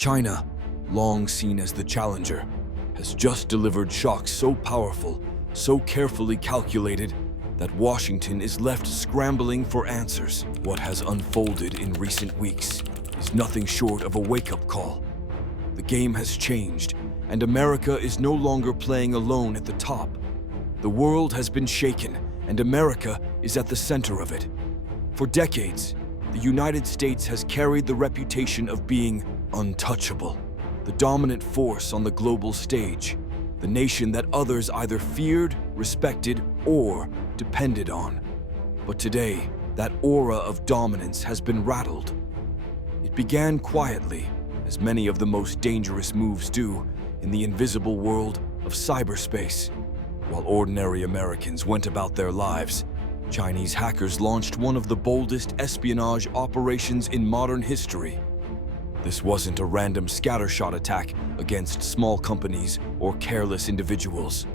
China, long seen as the challenger, has just delivered shocks so powerful, so carefully calculated, that Washington is left scrambling for answers. What has unfolded in recent weeks is nothing short of a wake-up call. The game has changed, and America is no longer playing alone at the top. The world has been shaken, and America is at the center of it. For decades, the United States has carried the reputation of being untouchable, the dominant force on the global stage, the nation that others either feared, respected, or depended on. But today, that aura of dominance has been rattled. It began quietly, as many of the most dangerous moves do, in the invisible world of cyberspace. While ordinary Americans went about their lives, Chinese hackers launched one of the boldest espionage operations in modern history. This wasn't a random scattershot attack against small companies or careless individuals.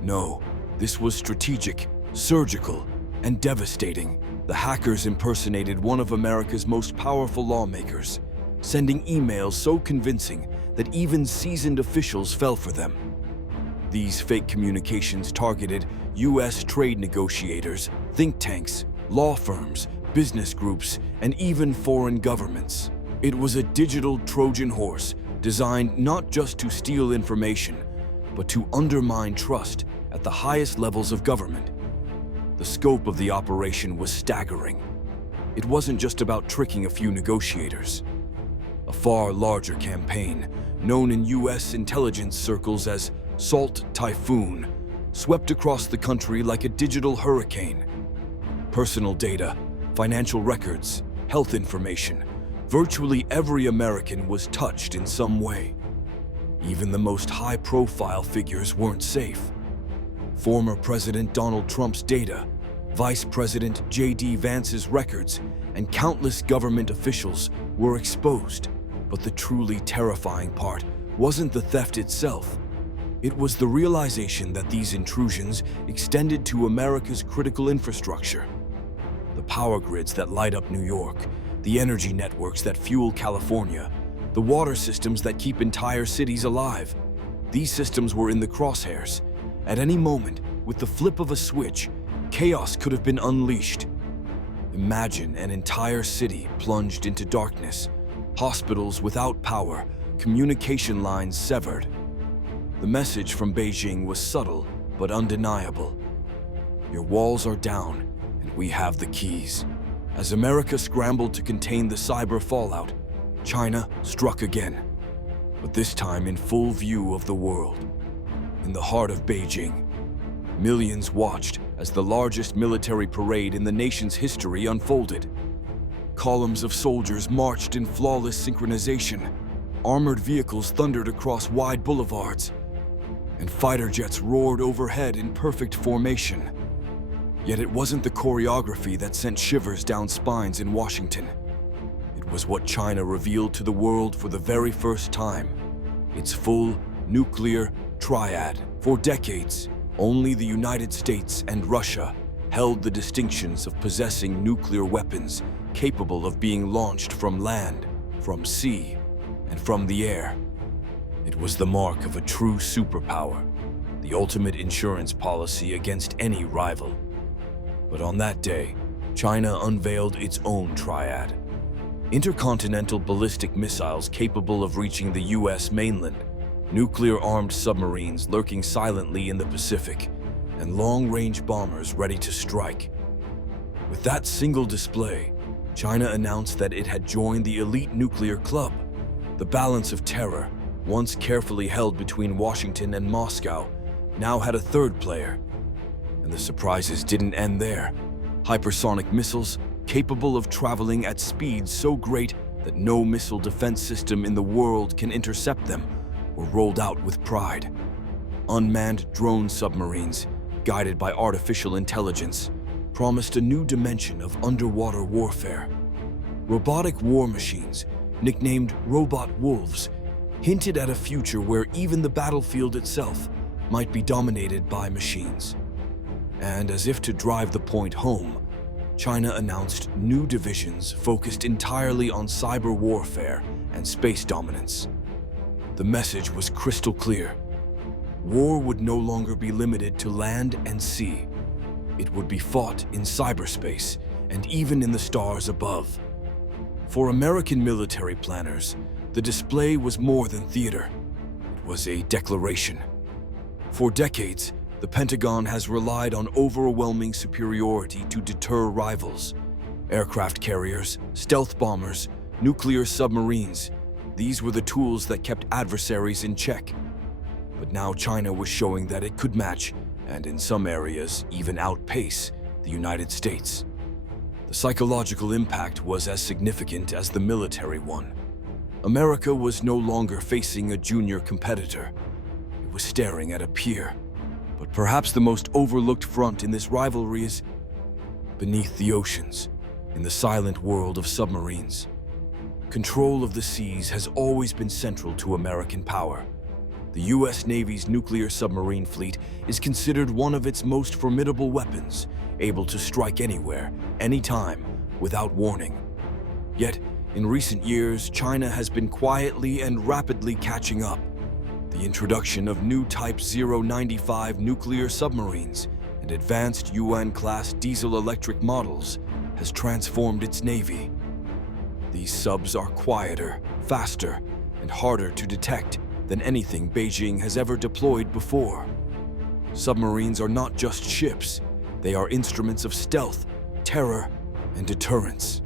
No, this was strategic, surgical, and devastating. The hackers impersonated one of America's most powerful lawmakers, sending emails so convincing that even seasoned officials fell for them. These fake communications targeted U.S. trade negotiators, think tanks, law firms, business groups, and even foreign governments. It was a digital Trojan horse designed not just to steal information, but to undermine trust at the highest levels of government. The scope of the operation was staggering. It wasn't just about tricking a few negotiators. A far larger campaign, known in U.S. intelligence circles as Salt Typhoon, swept across the country like a digital hurricane. Personal data, financial records, health information, virtually every American was touched in some way. Even the most high-profile figures weren't safe. Former President Donald Trump's data, Vice President J.D. Vance's records, and countless government officials were exposed. But the truly terrifying part wasn't the theft itself. It was the realization that these intrusions extended to America's critical infrastructure. The power grids that light up New York, the energy networks that fuel California, the water systems that keep entire cities alive. These systems were in the crosshairs. At any moment, with the flip of a switch, chaos could have been unleashed. Imagine an entire city plunged into darkness, hospitals without power, communication lines severed. The message from Beijing was subtle but undeniable. Your walls are down, and we have the keys. As America scrambled to contain the cyber fallout, China struck again, but this time in full view of the world. In the heart of Beijing, millions watched as the largest military parade in the nation's history unfolded. Columns of soldiers marched in flawless synchronization, armored vehicles thundered across wide boulevards, and fighter jets roared overhead in perfect formation. Yet it wasn't the choreography that sent shivers down spines in Washington. It was what China revealed to the world for the very first time: its full nuclear triad. For decades, only the United States and Russia held the distinctions of possessing nuclear weapons capable of being launched from land, from sea, and from the air. It was the mark of a true superpower, the ultimate insurance policy against any rival. But on that day, China unveiled its own triad: intercontinental ballistic missiles capable of reaching the U.S. mainland, nuclear-armed submarines lurking silently in the Pacific, and long-range bombers ready to strike. With that single display, China announced that it had joined the elite nuclear club. The balance of terror, once carefully held between Washington and Moscow, now had a third player. And the surprises didn't end there. Hypersonic missiles, capable of traveling at speeds so great that no missile defense system in the world can intercept them, were rolled out with pride. Unmanned drone submarines, guided by artificial intelligence, promised a new dimension of underwater warfare. Robotic war machines, nicknamed robot wolves, hinted at a future where even the battlefield itself might be dominated by machines. And as if to drive the point home, China announced new divisions focused entirely on cyber warfare and space dominance. The message was crystal clear. War would no longer be limited to land and sea. It would be fought in cyberspace and even in the stars above. For American military planners, the display was more than theater. It was a declaration. For decades, the Pentagon has relied on overwhelming superiority to deter rivals. Aircraft carriers, stealth bombers, nuclear submarines, these were the tools that kept adversaries in check. But now China was showing that it could match, and in some areas even outpace, the United States. The psychological impact was as significant as the military one. America was no longer facing a junior competitor. It was staring at a peer. But perhaps the most overlooked front in this rivalry is beneath the oceans, in the silent world of submarines. Control of the seas has always been central to American power. The U.S. Navy's nuclear submarine fleet is considered one of its most formidable weapons, able to strike anywhere, anytime, without warning. Yet, in recent years, China has been quietly and rapidly catching up. The introduction of new Type 095 nuclear submarines and advanced UN-class diesel-electric models has transformed its navy. These subs are quieter, faster, and harder to detect than anything Beijing has ever deployed before. Submarines are not just ships, they are instruments of stealth, terror, and deterrence.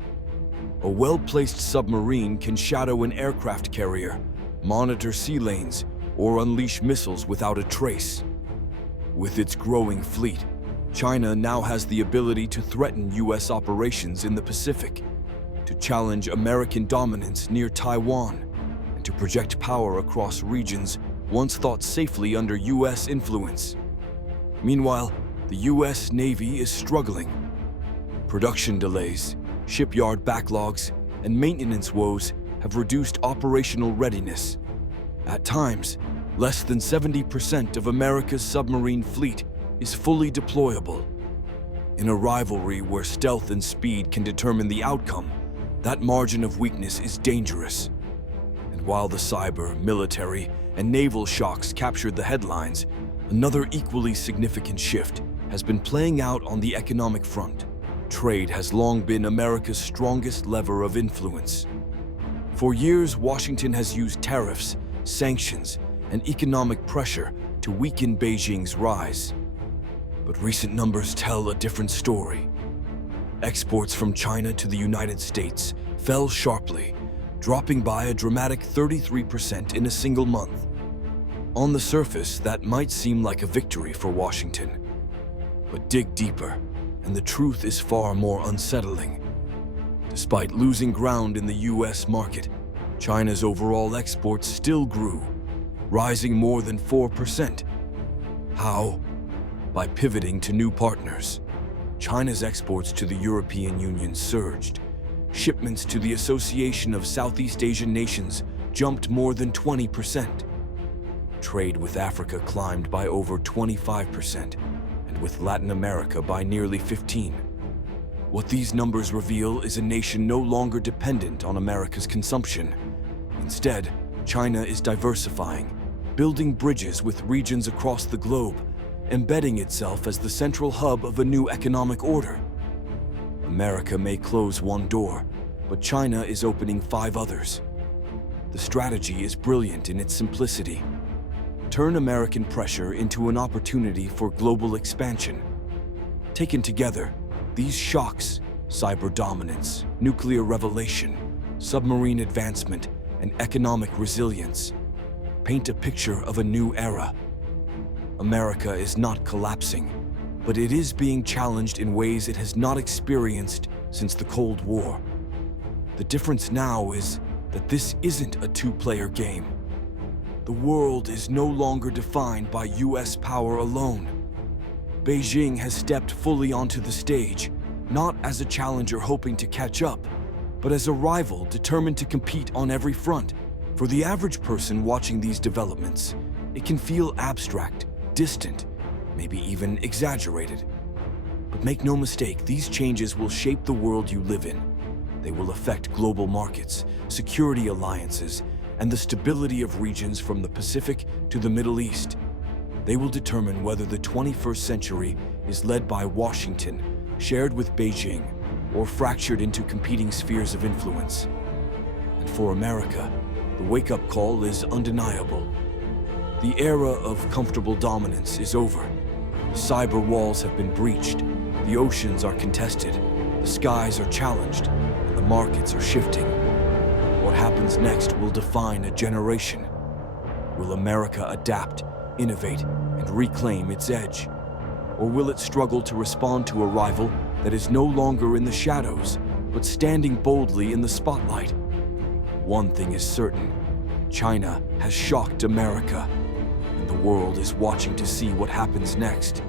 A well-placed submarine can shadow an aircraft carrier, monitor sea lanes, or unleash missiles without a trace. With its growing fleet, China now has the ability to threaten U.S. operations in the Pacific, to challenge American dominance near Taiwan, and to project power across regions once thought safely under U.S. influence. Meanwhile, the U.S. Navy is struggling. Production delays, shipyard backlogs, and maintenance woes have reduced operational readiness. At times, less than 70% of America's submarine fleet is fully deployable. In a rivalry where stealth and speed can determine the outcome, that margin of weakness is dangerous. And while the cyber, military, and naval shocks captured the headlines, another equally significant shift has been playing out on the economic front. Trade has long been America's strongest lever of influence. For years, Washington has used tariffs, sanctions, and economic pressure to weaken Beijing's rise. But recent numbers tell a different story. Exports from China to the United States fell sharply, dropping by a dramatic 33% in a single month. On the surface, that might seem like a victory for Washington. But dig deeper, and the truth is far more unsettling. Despite losing ground in the U.S. market, China's overall exports still grew, rising more than 4%. How? By pivoting to new partners. China's exports to the European Union surged. Shipments to the Association of Southeast Asian Nations jumped more than 20%. Trade with Africa climbed by over 25%, and with Latin America by nearly 15%. What these numbers reveal is a nation no longer dependent on America's consumption. Instead, China is diversifying, building bridges with regions across the globe, embedding itself as the central hub of a new economic order. America may close one door, but China is opening 5 others. The strategy is brilliant in its simplicity. Turn American pressure into an opportunity for global expansion. Taken together, these shocks, cyber dominance, nuclear revelation, submarine advancement, and economic resilience, paint a picture of a new era. America is not collapsing, but it is being challenged in ways it has not experienced since the Cold War. The difference now is that this isn't a two-player game. The world is no longer defined by U.S. power alone. Beijing has stepped fully onto the stage, not as a challenger hoping to catch up, but as a rival determined to compete on every front. For the average person watching these developments, it can feel abstract, distant, maybe even exaggerated. But make no mistake, these changes will shape the world you live in. They will affect global markets, security alliances, and the stability of regions from the Pacific to the Middle East. They will determine whether the 21st century is led by Washington, shared with Beijing, or fractured into competing spheres of influence. And for America, the wake-up call is undeniable. The era of comfortable dominance is over. Cyber walls have been breached, the oceans are contested, the skies are challenged, and the markets are shifting. What happens next will define a generation. Will America adapt, innovate, and reclaim its edge? Or will it struggle to respond to a rival that is no longer in the shadows, but standing boldly in the spotlight? One thing is certain: China has shocked America, and the world is watching to see what happens next.